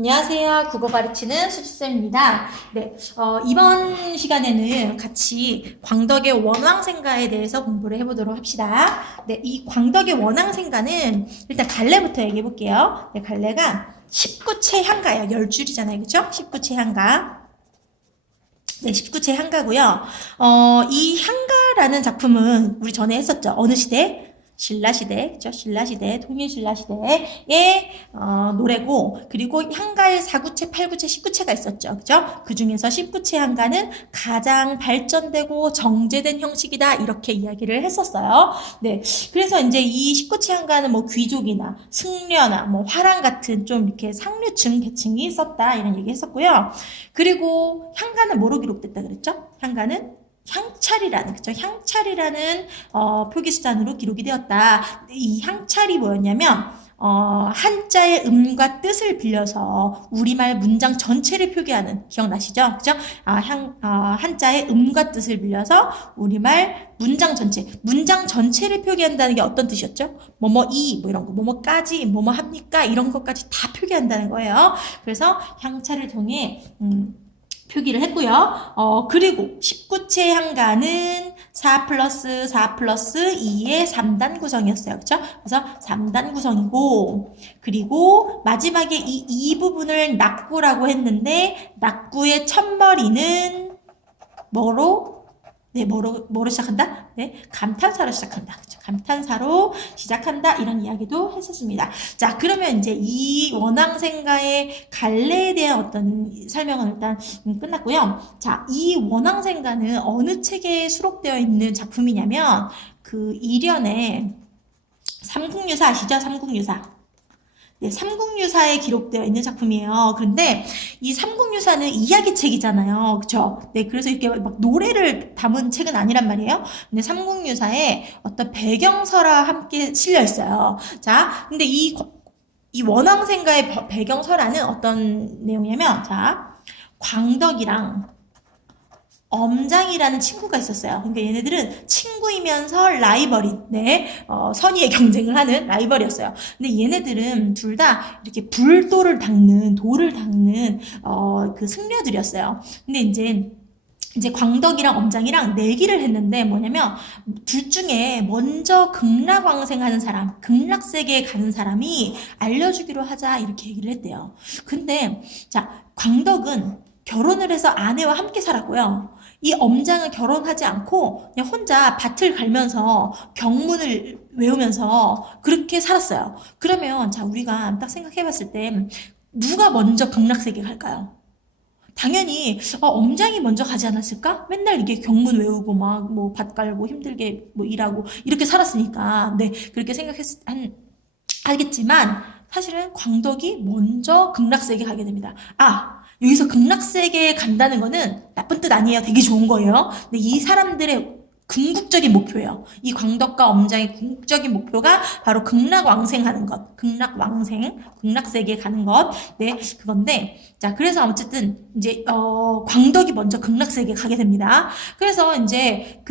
안녕하세요. 국어 가르치는 수지쌤입니다. 네, 이번 시간에는 같이 광덕의 원왕생가에 대해서 공부를 해보도록 합시다. 네, 이 광덕의 원왕생가는 일단 갈래부터 얘기해 볼게요. 네, 갈래가 19채 향가예요. 10줄이잖아요. 그쵸? 19채 향가. 네, 19채 향가고요. 이 향가라는 작품은 우리 전에 했었죠. 어느 시대? 신라시대, 그죠? 신라시대, 통일신라시대의 노래고, 그리고 향가의 4구체, 8구체, 19채가 있었죠. 그죠? 그 중에서 19채 향가는 가장 발전되고 정제된 형식이다. 이렇게 이야기를 했었어요. 네. 그래서 이제 이 19채 향가는 뭐 귀족이나 승려나 뭐 화랑 같은 좀 이렇게 상류층 계층이 있었다. 이런 얘기 했었고요. 그리고 향가는 뭐로 기록됐다 그랬죠? 향가는 향찰이라는, 그쵸? 향찰이라는, 표기수단으로 기록이 되었다. 이 향찰이 뭐였냐면, 한자의 음과 뜻을 빌려서 우리말 문장 전체를 표기하는, 기억나시죠? 그죠? 한자의 음과 뜻을 빌려서 우리말 문장 전체를 표기한다는 게 어떤 뜻이었죠? 뭐뭐이, 뭐 이런 거, 뭐뭐까지, 뭐뭐 합니까? 이런 것까지 다 표기한다는 거예요. 그래서 향찰을 통해, 표기를 했고요. 그리고 19채 향가는 4 플러스 4 플러스 2의 3단 구성이었어요. 그쵸? 그래서 3단 구성이고, 그리고 마지막에 이 부분을 낙구라고 했는데, 낙구의 첫머리는 뭐로? 네, 뭐로 시작한다? 네, 감탄사로 시작한다. 그쵸? 감탄사로 시작한다. 이런 이야기도 했었습니다. 자, 그러면 이제 이 원앙생가의 갈래에 대한 어떤 설명은 일단 끝났고요. 자, 이 원앙생가는 어느 책에 수록되어 있는 작품이냐면, 그 일연의 삼국유사 아시죠? 삼국유사. 네, 삼국유사에 기록되어 있는 작품이에요. 그런데 이 삼국유사는 이야기책이잖아요. 그쵸? 네, 그래서 이렇게 막 노래를 담은 책은 아니란 말이에요. 근데 삼국유사에 어떤 배경설화 함께 실려 있어요. 자, 근데 이 원왕생가의 배경설화는 어떤 내용이냐면, 자, 광덕이랑 엄장이라는 친구가 있었어요. 그러니까 얘네들은 친구이면서 라이벌인, 네, 선의의 경쟁을 하는 라이벌이었어요. 근데 얘네들은 둘 다 이렇게 돌을 닦는, 그 승려들이었어요. 근데 이제 광덕이랑 엄장이랑 내기를 했는데 뭐냐면 둘 중에 먼저 극락왕생하는 사람, 극락세계에 가는 사람이 알려주기로 하자 이렇게 얘기를 했대요. 근데 자, 광덕은 결혼을 해서 아내와 함께 살았고요. 이 엄장은 결혼하지 않고 그냥 혼자 밭을 갈면서 경문을 외우면서 그렇게 살았어요. 그러면 자, 우리가 딱 생각해 봤을 때 누가 먼저 극락세계 갈까요? 당연히 엄장이 먼저 가지 않았을까? 맨날 이게 경문 외우고 막 뭐 밭 갈고 힘들게 뭐 일하고 이렇게 살았으니까 네 그렇게 하겠지만 사실은 광덕이 먼저 극락세계 가게 됩니다. 여기서 극락세계에 간다는 거는 나쁜 뜻 아니에요. 되게 좋은 거예요. 근데 이 사람들의 궁극적인 목표예요. 이 광덕과 엄장의 궁극적인 목표가 바로 극락왕생하는 것. 극락세계에 가는 것. 네, 그건데, 자, 그래서 어쨌든, 이제, 광덕이 먼저 극락세계에 가게 됩니다. 그래서 이제,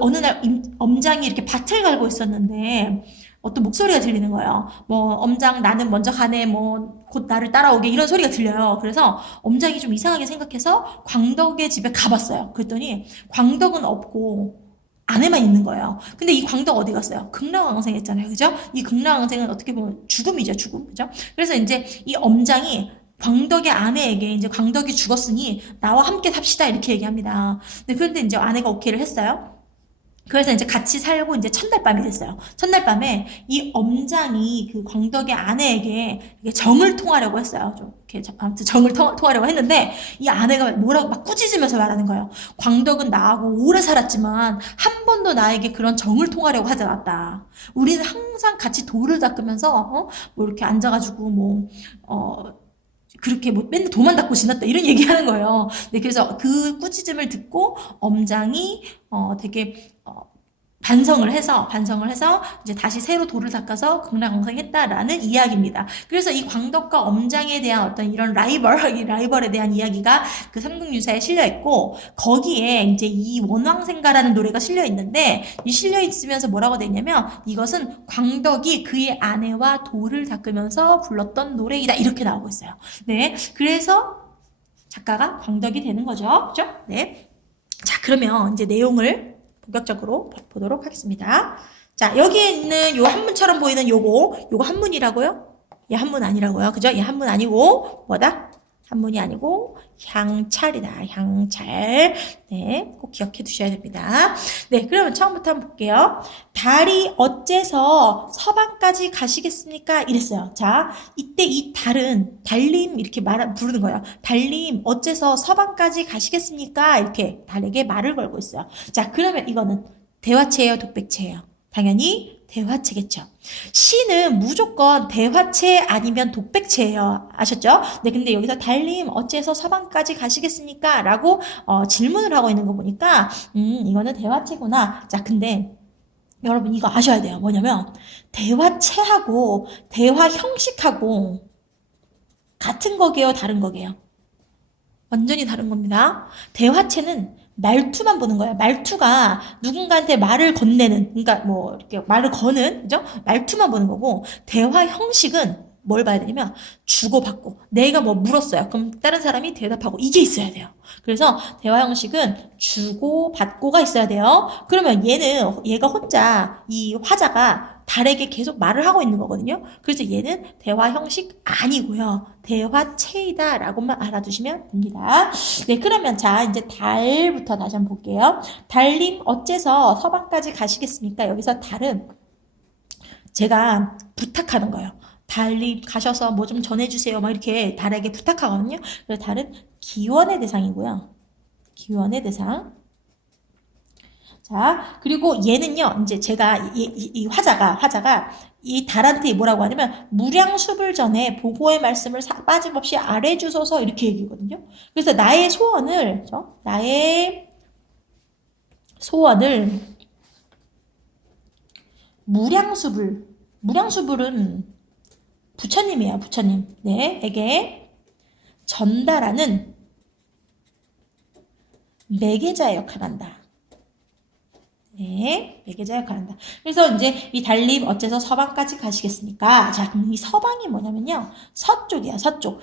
어느 날 엄장이 이렇게 밭을 갈고 있었는데, 어떤 목소리가 들리는 거예요. 뭐, 엄장 나는 먼저 가네, 뭐, 곧 나를 따라오게, 이런 소리가 들려요. 그래서 엄장이 좀 이상하게 생각해서 광덕의 집에 가봤어요. 그랬더니 광덕은 없고, 아내만 있는 거예요. 근데 이 광덕 어디 갔어요? 극락왕생 했잖아요. 그죠? 이 극락왕생은 어떻게 보면 죽음이죠, 죽음. 그죠? 그래서 이제 이 엄장이 광덕의 아내에게 이제 광덕이 죽었으니 나와 함께 삽시다 이렇게 얘기합니다. 그런데 이제 아내가 오케이를 했어요. 그래서 이제 같이 살고 이제 첫날 밤이 됐어요. 첫날 밤에 이 엄장이 그 광덕의 아내에게 정을 통하려고 했어요. 좀 이렇게 아무튼 정을 통하려고 했는데 이 아내가 뭐라고 막 꾸짖으면서 말하는 거예요. 광덕은 나하고 오래 살았지만 한 번도 나에게 그런 정을 통하려고 하지 않았다. 우리는 항상 같이 돌을 닦으면서 뭐 이렇게 앉아가지고 그렇게 뭐 맨날 도만 닦고 지났다 이런 얘기하는 거예요. 네, 그래서 그 꾸짖음을 듣고 엄장이 되게 반성을 해서 이제 다시 새로 돌을 닦아서 극락왕생했다라는 이야기입니다. 그래서 이 광덕과 엄장에 대한 어떤 이런 이 라이벌에 대한 이야기가 그 삼국유사에 실려 있고, 거기에 이제 이 원왕생가라는 노래가 실려 있는데, 이 실려 있으면서 뭐라고 돼 있냐면, 이것은 광덕이 그의 아내와 돌을 닦으면서 불렀던 노래이다, 이렇게 나오고 있어요. 네, 그래서 작가가 광덕이 되는 거죠. 그죠? 네. 자, 그러면 이제 내용을 본격적으로 보도록 하겠습니다. 자, 여기에 있는 요 한문처럼 보이는 요거 한문이라고요? 얘 한문 아니라고요. 그죠? 얘 한문 아니고, 뭐다? 한문이 아니고, 향찰이다. 향찰. 네, 꼭 기억해 두셔야 됩니다. 네, 그러면 처음부터 한번 볼게요. 달이 어째서 서방까지 가시겠습니까? 이랬어요. 자, 이때 이 달은, 달님, 이렇게 부르는 거예요. 달님, 어째서 서방까지 가시겠습니까? 이렇게 달에게 말을 걸고 있어요. 자, 그러면 이거는 대화체예요, 독백체예요? 당연히 대화체겠죠. 시는 무조건 대화체 아니면 독백체예요. 아셨죠? 네, 근데 여기서 달님 어째서 서방까지 가시겠습니까? 라고 질문을 하고 있는 거 보니까 이거는 대화체구나. 자, 근데 여러분 이거 아셔야 돼요. 뭐냐면 대화체하고 대화 형식하고 같은 거게요, 다른 거게요? 완전히 다른 겁니다. 대화체는 말투만 보는 거예요. 말투가 누군가한테 말을 건네는, 그러니까 뭐 이렇게 말을 거는, 그죠? 말투만 보는 거고, 대화 형식은 뭘 봐야 되냐면 주고받고, 내가 뭐 물었어요. 그럼 다른 사람이 대답하고, 이게 있어야 돼요. 그래서 대화 형식은 주고받고가 있어야 돼요. 그러면 얘가 혼자 이 화자가 달에게 계속 말을 하고 있는 거거든요. 그래서 얘는 대화 형식 아니고요. 대화체이다 라고만 알아두시면 됩니다. 네, 그러면 자, 이제 달부터 다시 한번 볼게요. 달님 어째서 서방까지 가시겠습니까? 여기서 달은 제가 부탁하는 거예요. 달님 가셔서 뭐 좀 전해주세요. 막 이렇게 달에게 부탁하거든요. 그래서 달은 기원의 대상이고요. 기원의 대상. 자, 그리고 얘는요, 이제 제가, 이 화자가 이 달한테 뭐라고 하냐면, 무량수불 전에 보고의 말씀을 빠짐없이 아뢰주소서 이렇게 얘기거든요. 그래서 나의 소원을 무량수불은 부처님이에요, 부처님. 네, 에게 전달하는 매개자의 역할을 한다. 네, 매개자 역할을 한다. 그래서 이제 이 달님 어째서 서방까지 가시겠습니까? 자, 그럼 이 서방이 뭐냐면요. 서쪽이야, 서쪽.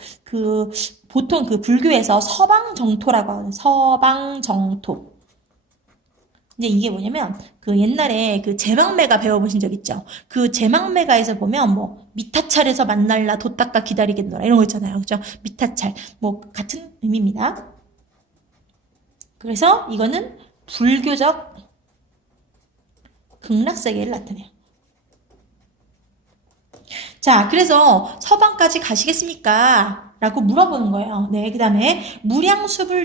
보통 불교에서 서방정토라고 하거든요. 서방정토. 이제 이게 뭐냐면, 옛날에 제망매가 배워보신 적 있죠? 제망매가에서 보면 뭐, 미타찰에서 만날라 돛닦아 기다리겠노라. 이런 거 있잖아요. 그죠? 미타찰. 뭐, 같은 의미입니다. 그래서 이거는 불교적 극락세계를 나타내요. 자, 그래서 서방까지 가시겠습니까? 라고 물어보는 거예요. 네, 그 다음에 무량수불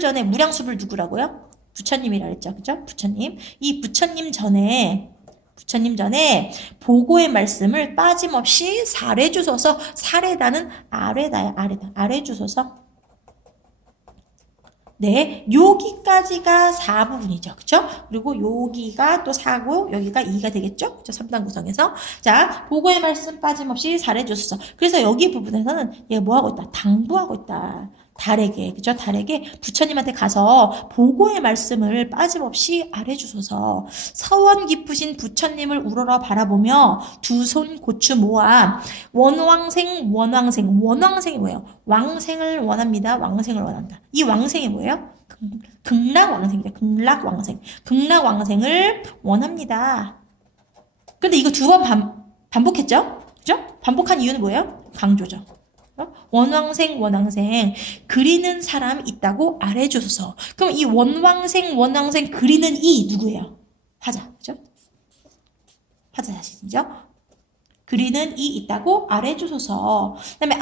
누구라고요? 부처님이라 그랬죠. 그죠? 부처님. 이 부처님 전에 보고의 말씀을 빠짐없이 사례주소서, 사례다는 아래주소서. 네, 여기까지가 4부분이죠. 그쵸? 그리고 여기가 또 4고, 여기가 2가 되겠죠? 그쵸? 3단 구성에서. 자, 보고의 말씀 빠짐없이 잘해주소서. 그래서 여기 부분에서는 얘가 뭐 하고 있다? 당부하고 있다. 달에게, 그죠? 달에게 부처님한테 가서 보고의 말씀을 빠짐없이 아뢰주소서. 서원 깊으신 부처님을 우러러 바라보며 두 손 고추 모아 원왕생이 뭐예요? 왕생을 원합니다. 왕생을 원한다. 이 왕생이 뭐예요? 극락왕생이죠. 극락왕생을 원합니다. 근데 이거 두 번 반복했죠? 그죠? 반복한 이유는 뭐예요? 강조죠. 원왕생 그리는 사람 있다고 아뢰주소서. 그럼 이 원왕생 그리는 이 누구예요? 화자, 그죠? 화자 자신이죠? 그리는 이 있다고 아뢰주소서. 그 다음에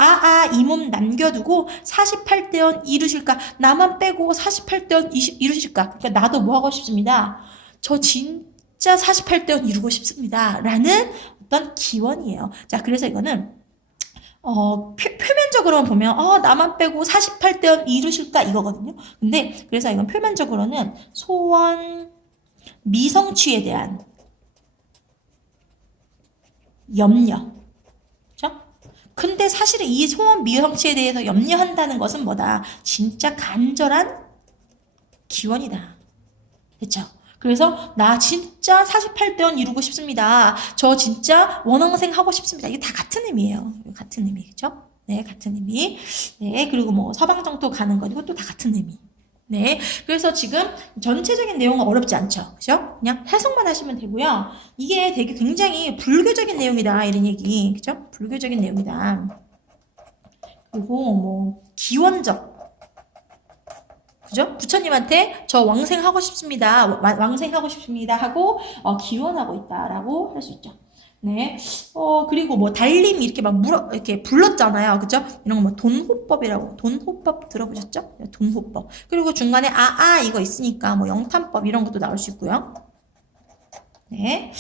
이 몸 남겨두고 48대원 이루실까? 나만 빼고 48대원 이루실까? 그러니까 나도 뭐 하고 싶습니다. 저 진짜 48대원 이루고 싶습니다. 라는 어떤 기원이에요. 자, 그래서 이거는 표면적으로만 보면, 나만 빼고 48대원 이루실까? 이거거든요. 근데, 그래서 이건 표면적으로는 소원, 미성취에 대한 염려. 그죠? 근데 사실은 이 소원 미성치에 대해서 염려한다는 것은 뭐다? 진짜 간절한 기원이다. 됐죠? 그래서 나 진짜 48대 이루고 싶습니다. 저 진짜 원앙생 하고 싶습니다. 이게 다 같은 의미예요. 같은 의미. 그죠? 네, 같은 의미. 네, 그리고 뭐 서방정토 가는 거 이것도 다 같은 의미. 네, 그래서 지금 전체적인 내용은 어렵지 않죠. 그죠? 그냥 해석만 하시면 되고요. 이게 되게 굉장히 불교적인 내용이다. 이런 얘기. 그죠? 불교적인 내용이다. 그리고 뭐 기원적. 그죠? 부처님한테 저 왕생하고 싶습니다. 왕생하고 싶습니다. 하고 기원하고 있다라고 할 수 있죠. 네. 그리고 뭐 달림 이렇게 막 이렇게 불렀잖아요. 그죠? 이런 거 뭐 돈호법이라고. 돈호법 들어보셨죠? 네, 돈호법. 그리고 중간에 이거 있으니까 뭐 영탄법 이런 것도 나올 수 있고요. 네.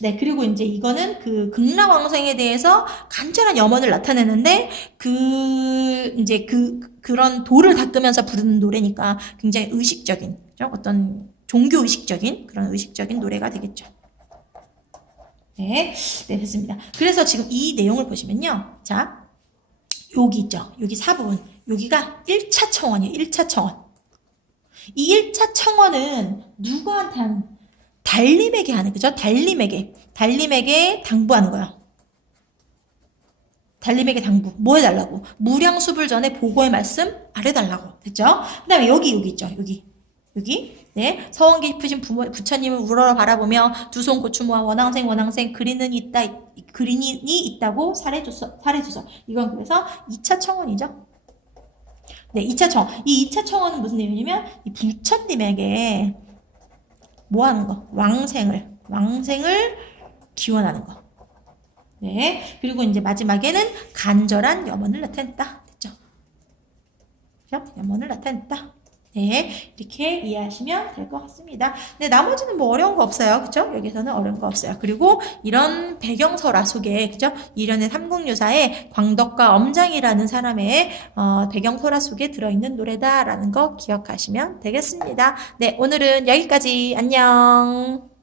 네, 그리고 이제 이거는 그 극락왕생에 대해서 간절한 염원을 나타내는데, 그런 도를 닦으면서 부르는 노래니까 굉장히 의식적인, 그죠? 어떤 종교 의식적인, 그런 의식적인 노래가 되겠죠. 네. 네, 됐습니다. 그래서 지금 이 내용을 보시면요. 자, 여기 있죠. 여기 4부분. 여기가 1차 청원이에요. 1차 청원. 이 1차 청원은 누구한테 하는 달림에게 하는 거죠. 달림에게 당부하는 거야. 달림에게 당부. 뭐 해달라고? 무량수불 전에 보고의 말씀 아래달라고. 됐죠? 그 다음에 여기 있죠. 여기. 네. 서원 깊으신 부처님을 우러러 바라보며 두 손 고추 모아 원앙생 그린이 있다고 사례주소. 이건 그래서 2차 청원이죠. 네, 2차 청원. 이 2차 청원은 무슨 내용이냐면 이 부처님에게 뭐 하는 거? 왕생을 기원하는 거. 네. 그리고 이제 마지막에는 간절한 염원을 나타냈다. 됐죠? 그죠? 염원을 나타냈다. 네. 이렇게 이해하시면 될 것 같습니다. 네. 나머지는 뭐 어려운 거 없어요. 그죠? 여기서는 어려운 거 없어요. 그리고 이런 배경설화 속에, 그죠? 이련의 삼국유사의 광덕과 엄장이라는 사람의 배경설화 속에 들어있는 노래다라는 거 기억하시면 되겠습니다. 네. 오늘은 여기까지. 안녕.